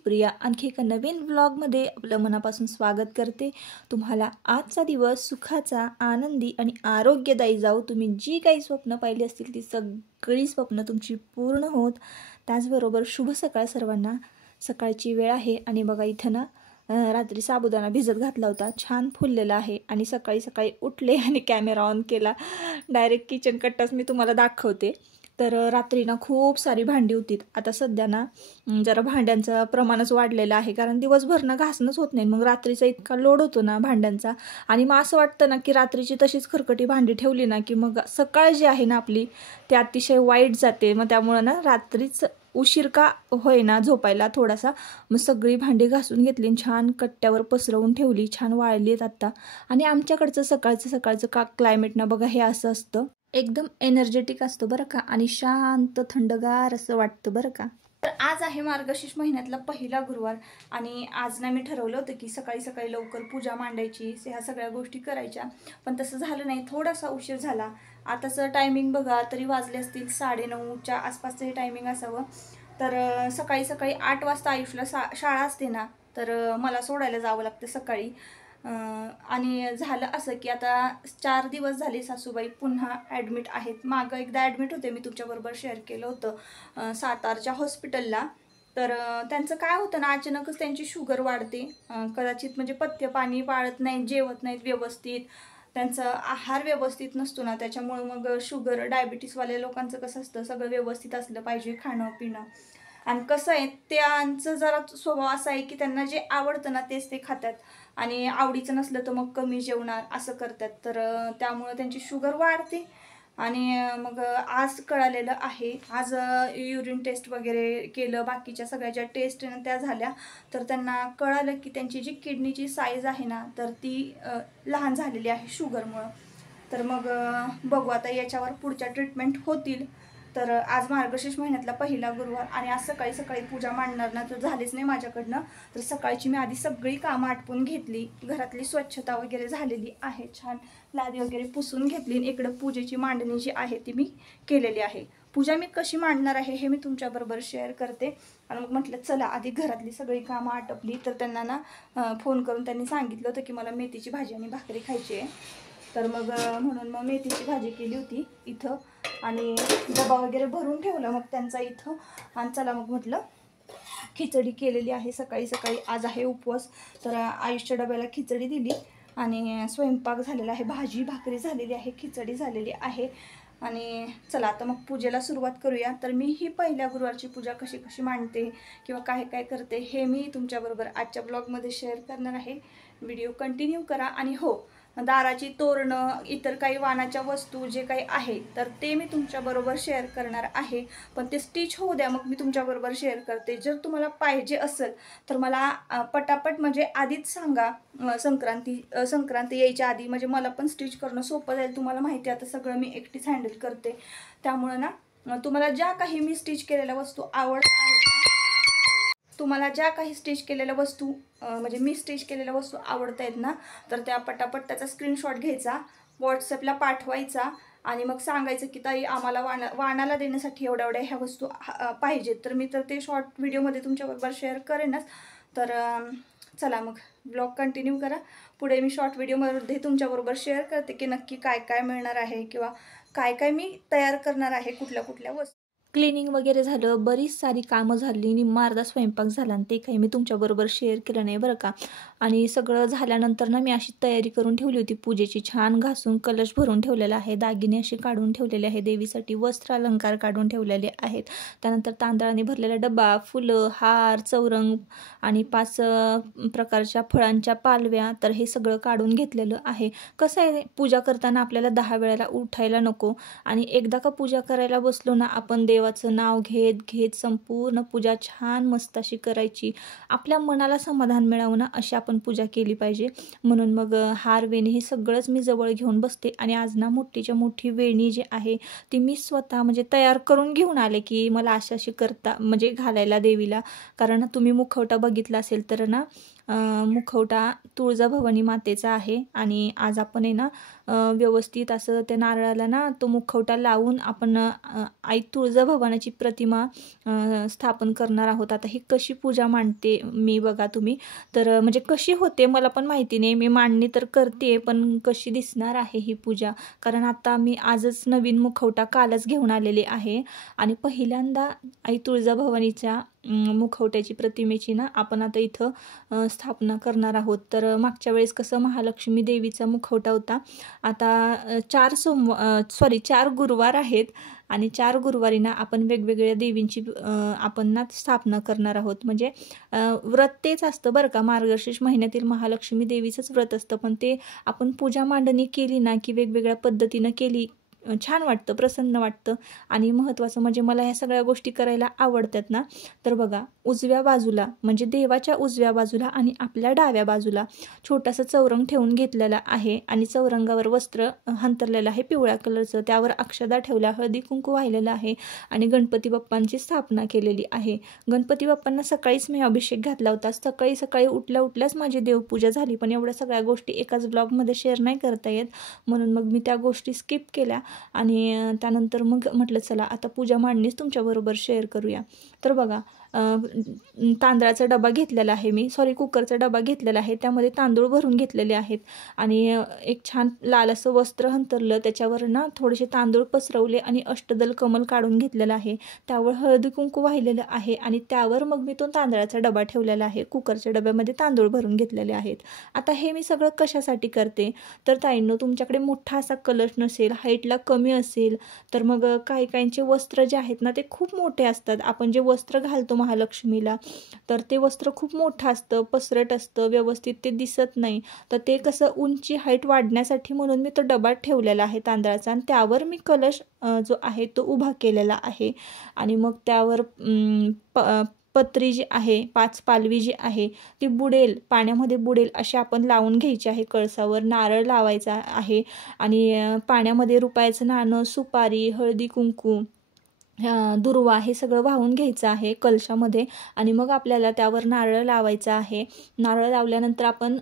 सुप्रिया आणखी एका नवीन व्लॉगमध्ये आपलं मनापासून स्वागत करते। तुम्हाला आजचा दिवस सुखाचा, आनंदी आणि आरोग्यदायी जाऊ। तुम्ही जी काही स्वप्न पाहिली असतील ती सगळी स्वप्न तुमची पूर्ण होत। त्याचबरोबर शुभ सकाळ सर्वांना। सकाळची वेळ आहे आणि बघा इथं ना रात्री साबुदाणा भिजत घातला होता, छान फुललेला आहे आणि सकाळी सकाळी उठले आणि कॅमेरा ऑन केला। डायरेक्ट किचन कट्टाच मी तुम्हाला दाखवते। तर रात्री ना खूप सारी भांडी होती। आता सध्या ना जरा भांड्यांचं प्रमाणच वाढलेलं आहे, कारण दिवसभर ना घासणंच होत नाही, मग रात्रीचा इतका लोड होतो ना भांड्यांचा। आणि मग असं वाटतं ना की रात्रीची तशीच खरकटी भांडी ठेवली ना की मग सकाळ जी आहे ना आपली ती अतिशय वाईट जाते। मग त्यामुळे ना रात्रीच उशीर का होईना झोपायला थोडासा, मग सगळी भांडी घासून घेतली, छान कट्ट्यावर पसरवून ठेवली, छान वाळलीत आता। आणि आमच्याकडचं सकाळचं का क्लायमेट ना बघा हे असं असतं, एकदम एनर्जेटिक असतं बरं का, आणि शांत थंडगार असं वाटतं बरं का। तर आज आहे मार्गशीर्ष महिन्यातला पहिला गुरुवार आणि आज ना मी ठरवलं होतं की सकाळी सकाळी लवकर पूजा मांडायची, ह्या सगळ्या गोष्टी करायच्या, पण तसं झालं नाही, थोडासा उशीर झाला। आताचं टायमिंग बघा तरी वाजले असतील 9:30च्या आसपासचं हे टायमिंग असावं। तर सकाळी सकाळी 8 वाजता आयुषला शाळा असते ना, तर मला सोडायला जावं लागतं सकाळी। आणि झालं असं की आता 4 दिवस झाले सासूबाई पुन्हा ॲडमिट आहेत। मागं एकदा ॲडमिट होते, मी तुमच्याबरोबर शेअर केलं होतं सातारच्या हॉस्पिटलला। तर त्यांचं काय होतं ना, अचानकच त्यांची शुगर वाढते, कदाचित म्हणजे पथ्य पाणी पाळत नाहीत, जेवत नाहीत व्यवस्थित, त्यांचा आहार व्यवस्थित नसतो ना, त्याच्यामुळे मग शुगर डायबिटीसवाल्या लोकांचं कसं असतं, सगळं व्यवस्थित असलं पाहिजे खाणं पिणं। आणि कसं आहे त्यांचं जरा स्वभाव असा आहे की त्यांना जे आवडतं ना तेच ते खातात, आणि आवडीचं नसलं तर मग कमी जेवणार असं करतात। तर त्यामुळे त्यांची शुगर वाढते। आणि मग आज कळालेलं आहे, आज युरिन टेस्ट वगैरे केलं, बाकीच्या सगळ्या ज्या टेस्ट ना त्या झाल्या, तर त्यांना कळालं की त्यांची जी किडनीची साईज आहे ना तर ती लहान झालेली आहे शुगरमुळं। तर मग बघू आता याच्यावर पुढच्या ट्रीटमेंट होतील। तर आज मार्गशीर्ष महिन्यातला पहिला गुरुवार आणि आज सकाळी सकाळी पूजा मांडणार ना, तर झालीच नाही माझ्याकडनं। तर सकाळची मी आधी सगळी कामं आटपून घेतली, घरातली स्वच्छता वगैरे झालेली आहे, छान लादी वगैरे पुसून घेतली, इकडं पूजेची मांडणी जी आहे ती मी केलेली आहे। पूजा मी कशी मांडणार आहे हे मी तुमच्याबरोबर शेअर करते। आणि मग म्हटलं चला आधी घरातली सगळी कामं आटपली, तर त्यांना ना फोन करून त्यांनी सांगितलं होतं की मला मेथीची भाजी आणि भाकरी खायची आहे। तर मग म्हणून मग मेथीची भाजी केली होती इथं आणि डबा वगैरे भरून ठेवला मग त्यांचा इथं। आणि चला मग म्हटलं खिचडी केलेली आहे सकाळी सकाळी, आज आहे उपवास, तर आयुषच्या डब्याला खिचडी दिली आणि स्वयंपाक झालेला आहे, भाजी भाकरी झालेली आहे, खिचडी झालेली आहे। आणि चला आता मग पूजेला सुरुवात करूया। तर मी ही पहिल्या गुरुवारची पूजा कशी कशी मांडते किंवा काय काय करते हे मी तुमच्याबरोबर आजच्या ब्लॉगमध्ये शेअर करणार आहे। व्हिडिओ कंटिन्यू करा। आणि हो, दाराची तोरणं इतर काही वाणाच्या वस्तू जे काही आहे तर ते मी तुमच्याबरोबर शेअर करणार आहे, पण ते स्टिच होऊ द्या मग मी तुमच्याबरोबर शेअर करते। जर तुम्हाला पाहिजे असेल तर मला पटापट म्हणजे आधीच सांगा, संक्रांती यायच्या आधी, म्हणजे मला पण स्टिच करणं सोपं जाईल। तुम्हाला माहिती आहे आता सगळं मी एकटीच हँडल करते, त्यामुळे ना तुम्हाला ज्या काही मी स्टिच केलेल्या वस्तू तुम्हाला ज्या काही स्टिच केलेल्या वस्तू म्हणजे मी स्टिच केलेल्या वस्तू आवडत आहेत ना, तर त्या पटापट त्याचा स्क्रीनशॉट घ्यायचा, व्हॉट्सअपला पाठवायचा आणि मग सांगायचं की ताई आम्हाला वाणाला देण्यासाठी एवढ्या एवढ्या ह्या वस्तू पाहिजेत। तर मी तर ते शॉर्ट व्हिडिओमध्ये तुमच्याबरोबर शेअर करेनच। तर चला मग ब्लॉग कंटिन्यू करा। पुढे मी शॉर्ट व्हिडिओमध्ये तुमच्याबरोबर शेअर करते की नक्की काय काय मिळणार आहे किंवा काय काय मी तयार करणार आहे, कुठल्या कुठल्या वस्तू। क्लिनिंग वगैरे झालं, बरीच सारी कामं झाली, निम्मा अर्धा स्वयंपाक झाला आणि ते काही मी तुमच्याबरोबर शेअर केलं नाही बरं का। आणि सगळं झाल्यानंतर ना मी अशी तयारी करून ठेवली होती पूजेची, छान घासून कलश भरून ठेवलेला आहे, दागिने असे काढून ठेवलेले आहे, देवीसाठी वस्त्र अलंकार काढून ठेवलेले आहेत, त्यानंतर तांदळाने भरलेला डबा, फुलं, हार, चौरंग आणि 5 प्रकारच्या फळांच्या पालव्या, तर हे सगळं काढून घेतलेलं आहे। कसं आहे, पूजा करताना आपल्याला 10 वेळेला उठायला नको, आणि एकदा का पूजा करायला बसलो ना आपण देवाचं नाव घेत घेत संपूर्ण पूजा छान मस्त अशी करायची, आपल्या मनाला समाधान मिळावं ना अशी आपण पूजा केली पाहिजे। म्हणून मग हार वेणी हे सगळंच मी जवळ घेऊन बसते। आणि आज ना मोठीच्या मोठी वेणी जी आहे ती मी स्वतः म्हणजे तयार करून घेऊन आले की मला अशी करता म्हणजे घालायला देवीला, कारण तुम्ही मुखवटा बघितला असेल तर ना मुखवटा तुळजाभवानी मातेचा आहे आणि आज आपण आहे ना व्यवस्थित असं त्या नारळाला ना तो मुखवटा लावून आपण आई तुळजाभवानीची प्रतिमा स्थापन करणार आहोत. आता ही कशी पूजा मांडते मी बघा तुम्ही, तर म्हणजे कशी होते मला पण माहिती नाही, मी मांडणी तर करते पण कशी दिसणार आहे ही पूजा, कारण आता मी आजच नवीन मुखवटा कालच घेऊन आलेले आहे आणि पहिल्यांदा आई तुळजाभवानीच्या मुखवट्याची प्रतिमेची ना आपण आता इथं स्थापना करणार आहोत. तर मागच्या वेळेस कसं महालक्ष्मी देवीचा मुखवटा होता, आता 4 गुरुवार आहेत आणि 4 गुरुवारीना आपण वेगवेगळ्या देवींची आपण ना स्थापना करणार आहोत. म्हणजे व्रत तेच असतं बरं का, मार्गशीर्ष महिन्यातील महालक्ष्मी देवीचंच व्रत असतं, पण ते आपण पूजा मांडणी केली ना की वेगवेगळ्या पद्धतीनं केली छान वाटतं, प्रसन्न वाटतं. आणि महत्त्वाचं म्हणजे मला ह्या सगळ्या गोष्टी करायला आवडतात ना. तर बघा उजव्या बाजूला म्हणजे देवाच्या उजव्या बाजूला आणि आपल्या डाव्या बाजूला छोटासा चौरंग ठेवून घेतलेला आहे आणि चौरंगावर वस्त्र हंतरलेलं आहे पिवळ्या कलरचं, त्यावर अक्षदा ठेवल्या, हळदी कुंकू वाहिलेलं आहे आणि गणपती बाप्पांची स्थापना केलेली आहे. गणपती बाप्पांना सकाळीच मी अभिषेक घातला होता, सकाळी उठल्याच माझी देवपूजा झाली, पण एवढ्या सगळ्या गोष्टी एकाच ब्लॉगमध्ये शेअर नाही करता येत म्हणून मग मी त्या गोष्टी स्किप केल्या आणि त्यानंतर मग म्हटलं चला आता पूजा मांडणीच तुमच्याबरोबर शेअर करूया. तर बघा तांदळाचा डबा घेतलेला आहे मी, कुकरचा डबा घेतलेला आहे, त्यामध्ये तांदूळ भरून घेतलेले आहेत आणि एक छान लाल असं वस्त्र हंतरलं, त्याच्यावर ना थोडेसे तांदूळ पसरवले आणि अष्टदल कमल काढून घेतलेलं आहे, त्यावर हळदी कुंकू वाहिलेलं आहे आणि त्यावर मग मी तो तांदळाचा डबा ठेवलेला आहे. कुकरच्या डब्यामध्ये तांदूळ भरून घेतलेले आहेत. आता हे मी सगळं कशासाठी करते तर ताईंनो, तुमच्याकडे मोठा असा कलश नसेल, हाईटला कमी असेल तर मग काहींचे वस्त्र जे आहेत ना ते खूप मोठे असतात, आपण जे वस्त्र घालतो महालक्ष्मीला तर ते वस्त्र खूप मोठं असतं, पसरट असतं, व्यवस्थित ते दिसत नाही, तर ते कसं उंची हाईट वाढण्यासाठी म्हणून मी तो डबा ठेवलेला आहे तांदळाचा आणि त्यावर मी कलश जो आहे तो उभा केलेला आहे आणि मग त्यावर पत्री जी आहे 5 पालवी जी आहे ती बुडेल, पाण्यामध्ये बुडेल अशी आपण लावून घ्यायची आहे. कळसावर नारळ लावायचा आहे आणि पाण्यामध्ये रुपयाचं नाणं, सुपारी, हळदी कुंकू, दुर्वा हे सगळं वाहून घ्यायचं आहे कलशामध्ये आणि मग आपल्याला त्यावर नारळ लावायचा आहे. नारळ लावल्यानंतर आपण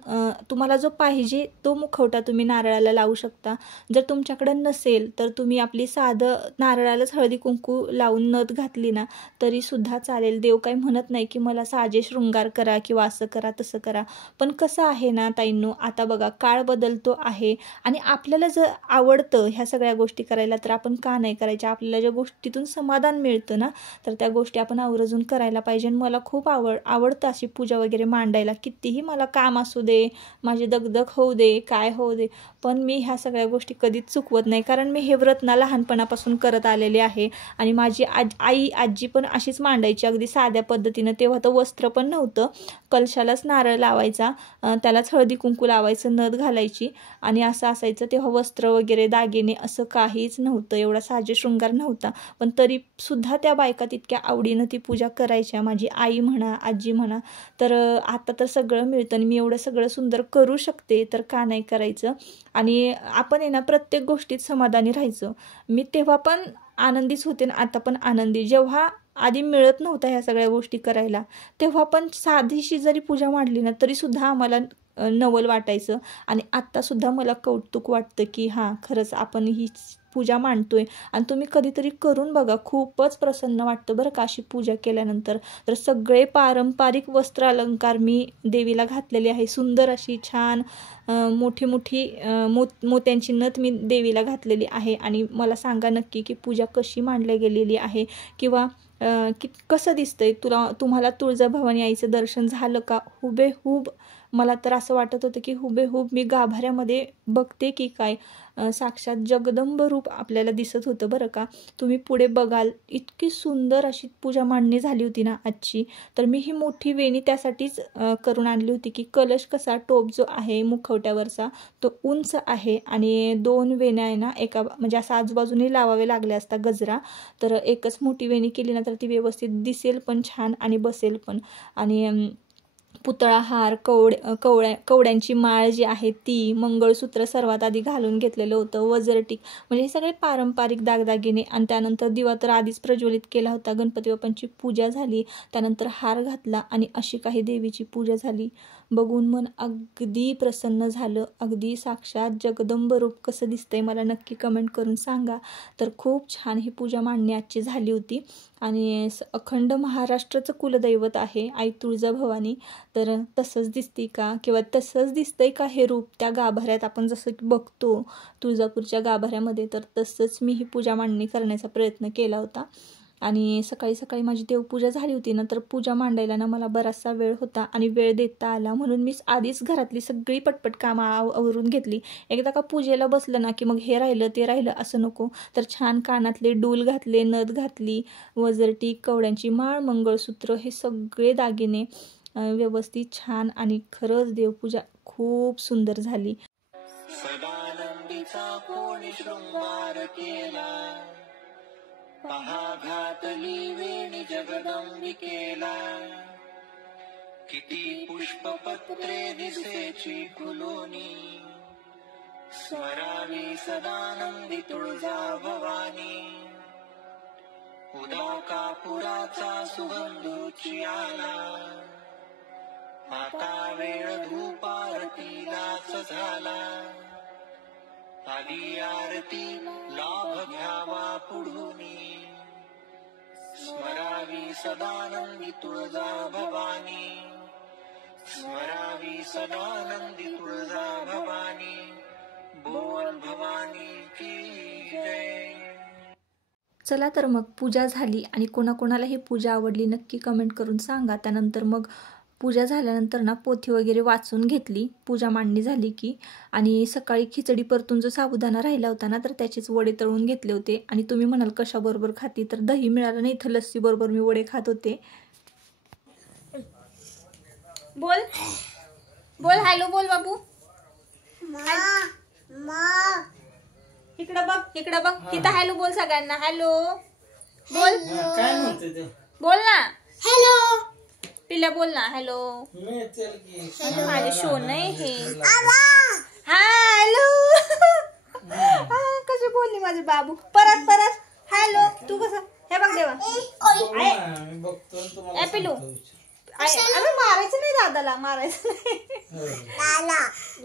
तुम्हाला जो पाहिजे तो मुखवटा तुम्ही नारळाला लावू शकता. जर तुमच्याकडे नसेल तर तुम्ही आपली साधं नारळालाच हळदी कुंकू लावून नथ घातली ना तरी सुद्धा चालेल. देव काही म्हणत नाही की मला साजे शृंगार करा किंवा असं करा तसं करा, पण कसं आहे ना ताईंनो, आता बघा काळ बदलतो आहे आणि आपल्याला जर आवडतं ह्या सगळ्या गोष्टी करायला तर आपण का नाही करायच्या. आपल्याला ज्या गोष्टीतून समाधान मिळतं ना तर त्या गोष्टी आपण आवर्जून करायला पाहिजे. मला खूप आवडतं अशी पूजा वगैरे मांडायला, कितीही मला काम असू दे, माझी दगदग होऊ दे, काय होऊ दे, पण मी ह्या सगळ्या गोष्टी कधीच चुकवत नाही, कारण मी हे व्रत ना लहानपणापासून करत आलेले आहे आणि माझी आजी पण अशीच मांडायची अगदी साध्या पद्धतीनं. तेव्हा तर वस्त्र पण नव्हतं, कलशालाच नारळ लावायचा, त्यालाच हळदी कुंकू लावायचं, नथ घालायची आणि असं असायचं. तेव्हा वस्त्र वगैरे दागिने असं काहीच नव्हतं, एवढा साजे शृंगार नव्हता, पण तरी सुद्धा त्या बायका तितक्या आवडीनं ती पूजा करायच्या, माझी आई म्हणा, आजी म्हणा. तर आता तर सगळं मिळतं आणि मी एवढं सगळं सुंदर करू शकते तर का नाही करायचं. आणि आपण आहे ना प्रत्येक गोष्टीत समाधानी राहायचं. मी तेव्हा पण आनंदीच होते आणि आता पण आनंदी. जेव्हा आधी मिळत नव्हत्या ह्या सगळ्या गोष्टी करायला तेव्हा पण साधीशी जरी पूजा मांडली ना तरी सुद्धा आम्हाला नवल वाटायचं आणि आत्तासुद्धा मला कौतुक वाटतं की हां खरंच आपण ही पूजा मांडतोय आणि तुम्ही कधीतरी करून बघा, खूपच प्रसन्न वाटतं बरं का अशी पूजा केल्यानंतर. तर सगळे पारंपरिक वस्त्र अलंकार मी देवीला घातलेले आहे, सुंदर अशी छान मोठी मोत्यांची नथ मी देवीला घातलेली आहे. आणि मला सांगा नक्की की पूजा कशी मांडली गेलेली आहे किंवा की कसं दिसतंय तुम्हाला तुळजाभवानी आईचं दर्शन झालं का? हुबेहूब मला तर असं वाटत होतं की हुबेहूब मी गाभाऱ्यामध्ये बघते की काय, साक्षात जगदंब रूप आपल्याला दिसत होतं बरं का. तुम्ही पुढे बघाल इतकी सुंदर अशी पूजा मांडणी झाली होती ना आजची. तर मी ही मोठी वेणी त्यासाठीच करून आणली होती की कलश कसा टोप जो आहे मुखवट्यावरचा तो उंच आहे आणि 2 वेण्या आहे ना एका म्हणजे असं आजूबाजूने लावावे लागले असता गजरा, तर एकच मोठी वेणी केली ना तर ती व्यवस्थित दिसेल पण छान आणि बसेल पण. आणि पुतळा हार, कवड्यांची माळ जी आहे ती, मंगळसूत्र सर्वात आधी घालून घेतलेलं होतं, वज्रटीक, म्हणजे हे सगळे पारंपरिक दागदागिने. आणि त्यानंतर दिवा तर आधीच प्रज्वलित केला होता, गणपती बाप्पांची पूजा झाली, त्यानंतर हार घातला आणि अशी काही देवीची पूजा झाली. बघून मन अगदी प्रसन्न झालं. अगदी साक्षात जगदंब रूप कसं दिसतंय मला नक्की कमेंट करून सांगा. तर खूप छान ही पूजा मांडणी आजची झाली होती. आणि अखंड महाराष्ट्राचं कुलदैवत आहे आई तुळजाभवानी. तर तसंच दिसते का किंवा तसंच दिसतंय का हे रूप त्या गाभाऱ्यात आपण जसं की बघतो तुळजापूरच्या गाभाऱ्यामध्ये, तर तसंच मी ही पूजा मांडणी करण्याचा प्रयत्न केला होता. आणि सकाळी सकाळी माझी देवपूजा झाली होती ना, तर पूजा मांडायला ना मला बराचसा वेळ होता आणि वेळ देता आला म्हणून मी आधीच घरातली सगळी पटपट कामं आवरून घेतली. एकदा का पूजेला बसलं ना की मग हे राहिलं ते राहिलं असं नको. तर छान कानातले डूल घातले, नथ घातली, वजरटी, कवड्यांची माळ, मंगळसूत्र, हे सगळे दागिने व्यवस्थित छान, आणि खरंच देवपूजा खूप सुंदर झाली. सदानंदीचा कोणी शृंगार केला, पहा घातली वेणी जगदंबिकेला. किती पुष्पपत्रे दिसेची फुलोनी, स्मरावी सदानंदी तुळजा भवानी. उदा कापुराचा सुगंधूची आला, आता वेळ धूपारतीलाच झाला. आली आरती लाभ घ्यावा पुढुनी, स्मरावी सदानंदी तुळजा भवानी. स्मरावी सदानंदी तुळजा भवानी. बोल भवानी की जय. चला तर मग पूजा झाली आणि कोणाकोणाला ही पूजा आवडली नक्की कमेंट करून सांगा. त्यानंतर मग पूजा झाल्यानंतर ना पोथी वगैरे वाचून घेतली पूजा मांडणी झाली की. आणि सकाळी खिचडी परतून जो साबुदाणा राहिला होता ना, तर त्याचेच वडे तळून घेतले होते. आणि तुम्ही म्हणाल कशाबरोबर खाती, तर दही मिळालं नाही, इथं लस्सी बरोबर मी वडे खात होते. बोल बोल हॅलो बोल बाबू. इकडं बघ, इकडं बघ, तिथं हॅलो बोल सगळ्यांना. हॅलो बोल, बोल ना हॅलो. पिल्या बोल ना हॅलो. माझे शो नाही हे. हा हॅलो. कशी बोलली माझे बाबू. परत परत हॅलो. तू कसं हे बघ देवा. पिलू अरे मारायचं नाही दादाला, मारायचं नाही.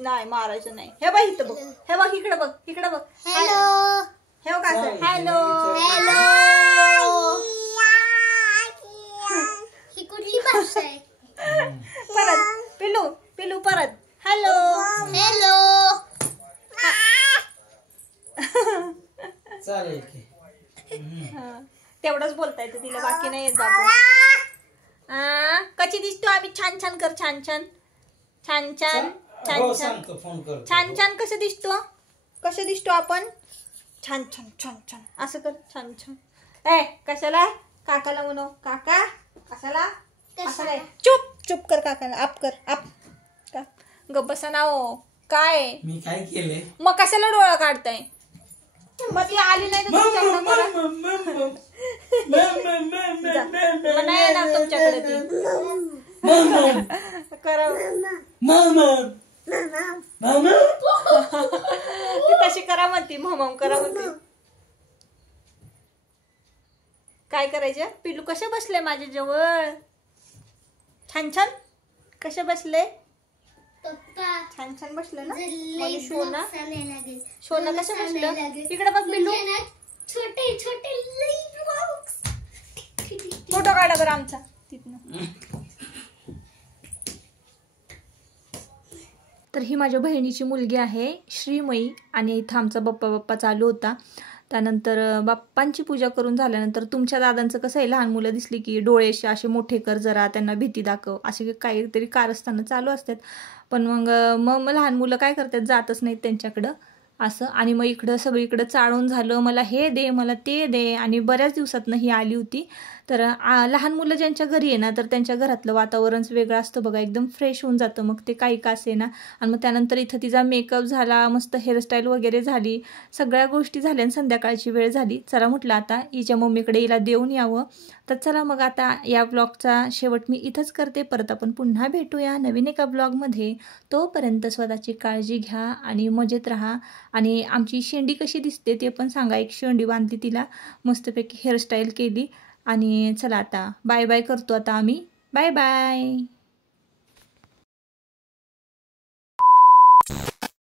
नाही मारायचं नाही. हे बघ इथं बघ, हे बघ इकडे बघ, इकडे बघ. हॅलो. हे बघ असं हॅलो हॅलो. ही कुठली भाषा आहे. परत पिलू पिलू परत हॅलो हॅलो. चालेल की. तेवढंच बोलता येतं तिला, बाकी नाही येत बाबू. कशी दिसतो आम्ही. छान छान कर. छान छान छान छान छान छान छान छान. कसं दिसतो, कसं दिसतो आपण. छान छान छान छान असं कर. छान छान. कशाला काकाला म्हणू. काका कशाला असं नाही. चुप चुप कर. काकाला आप कर. आप गप्प बसा ना हो. काय मी काय केले मग. कशाला डोळा काढताय. मग ती आली नाही तर नाही येणार तुमच्याकडे ती. करा ती तशी करा म्हणती. मम करा म्हणती. काय करायचं. पिलू कसे बसले माझ्या जवळ. छान छान कसे बसले. छान छान बसलं ना. शोना शोना कसं बसलं. इकडे बघ पिल्लू. छोटे छोटे फोटो काढा बरं आमचा तिथनं. तर ही माझ्या बहिणीची मुलगी आहे श्रीमयी. आणि इथं आमचा बाप्पा चालू होता. त्यानंतर बाप्पांची पूजा करून झाल्यानंतर तुमच्या दादांचं कसं आहे, लहान मुलं दिसली की डोळे असे मोठे कर जरा, त्यांना भीती दाखव, असे काहीतरी कारस्थानं चालू असतात. पण मग लहान मुलं काय करतात, जातच नाहीत त्यांच्याकडं असं. आणि मग इकडं सगळीकडं चाळून झालं, मला हे दे मला ते दे. आणि बऱ्याच दिवसातनं ही आली होती. तर लहान मुलं ज्यांच्या घरी आहे ना, तर त्यांच्या घरातलं वातावरणच वेगळं असतं बघा, एकदम फ्रेश होऊन जातं मग ते काही का असे ना. आणि मग त्यानंतर इथं तिचा मेकअप झाला, मस्त हेअरस्टाईल वगैरे झाली, सगळ्या गोष्टी झाल्या. आणि संध्याकाळची वेळ झाली. चला म्हटलं आता हिच्या मम्मीकडे हिला देऊन यावं. तर चला मग आता या ब्लॉगचा शेवट मी इथंच करते. परत आपण पुन्हा भेटूया नवीन एका ब्लॉगमध्ये. तोपर्यंत स्वतःची काळजी घ्या आणि मजेत राहा. आणि आमची शेंडी कशी दिसते ते पण सांगा. एक शेंडी बांधली तिला, मस्तपैकी हेअरस्टाईल केली. आणि चला आता बाय बाय करतो आता आम्ही. Bye bye.